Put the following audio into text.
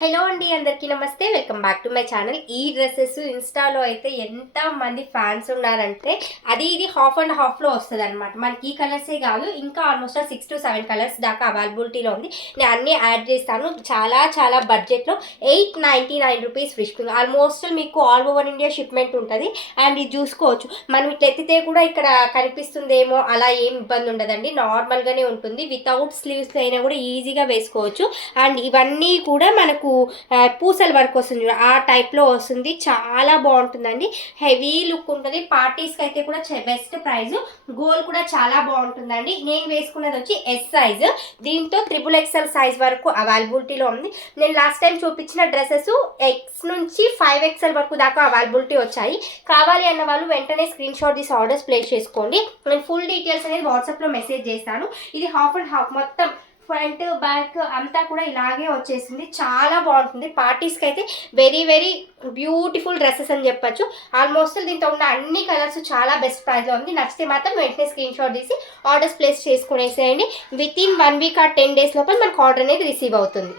Hello అండి, అందరికీ నమస్తే. Welcome back to my channel. ఈ డ్రెస్సెస్ ఇన్స్టాలో అయితే ఎంత మంది ఫ్యాన్స్ ఉన్నారంటే అది ఇది హాఫ్ అండ్ హాఫ్లో వస్తుంది అనమాట. మనకి ఈ కలర్సే కాదు, ఇంకా ఆల్మోస్ట్ 6 to 7 కలర్స్ దాకా అవైలబిలిటీలో ఉంది. నేను అన్నీ యాడ్ చేస్తాను. చాలా చాలా బడ్జెట్లో 899 రూపీస్ ఫ్రీ షిప్పింగ్. ఆల్మోస్ట్ మీకు ఆల్ ఓవర్ ఇండియా షిప్మెంట్ ఉంటుంది. అండ్ ఇది చూసుకోవచ్చు, మనం ఇట్లా ఎత్తితే కూడా ఇక్కడ కనిపిస్తుందేమో, అలా ఏం ఇబ్బంది ఉండదండి. నార్మల్గానే ఉంటుంది. వితౌట్ స్లీవ్స్ అయినా కూడా ఈజీగా వేసుకోవచ్చు. అండ్ ఇవన్నీ కూడా మనకు పూసల వర్క్ వస్తుంది, ఆ టైప్లో వస్తుంది. చాలా బాగుంటుందండి. హెవీ లుక్ ఉంటుంది. పార్టీస్కి అయితే కూడా బెస్ట్ ప్రైస్. గోల్ కూడా చాలా బాగుంటుందండి. నేను వేసుకున్నది వచ్చి ఎస్ సైజ్. దీంతో XXL సైజ్ వరకు అవైలబిలిటీలో ఉంది. నేను లాస్ట్ టైం చూపించిన డ్రెస్సెస్ ఎక్స్ నుంచి 5XL వరకు దాకా అవైలబిలిటీ వచ్చాయి. కావాలి అన్న వాళ్ళు వెంటనే స్క్రీన్ షాట్ తీసి ఆర్డర్స్ ప్లేస్ చేసుకోండి. నేను ఫుల్ డీటెయిల్స్ అనేది వాట్సాప్లో మెసేజ్ చేస్తాను. ఇది హాఫ్ అండ్ హాఫ్, మొత్తం ఫ్రంట్ బ్యాక్ అంతా కూడా ఇలాగే వచ్చేసింది. చాలా బాగుంటుంది. పార్టీస్కి అయితే వెరీ వెరీ బ్యూటిఫుల్ డ్రెస్సెస్ అని చెప్పొచ్చు. ఆల్మోస్ట్ దీంతో ఉన్న అన్ని కలర్స్ చాలా బెస్ట్ ప్రైస్లో ఉంది. నచ్చితే మాత్రం వెంటనే స్క్రీన్ షాట్ తీసి ఆర్డర్స్ ప్లేస్ చేసుకునేసేయండి. విత్ ఇన్ 1 వీక్ ఆ 10 డేస్ లోపల మనకు ఆర్డర్ అనేది రిసీవ్ అవుతుంది.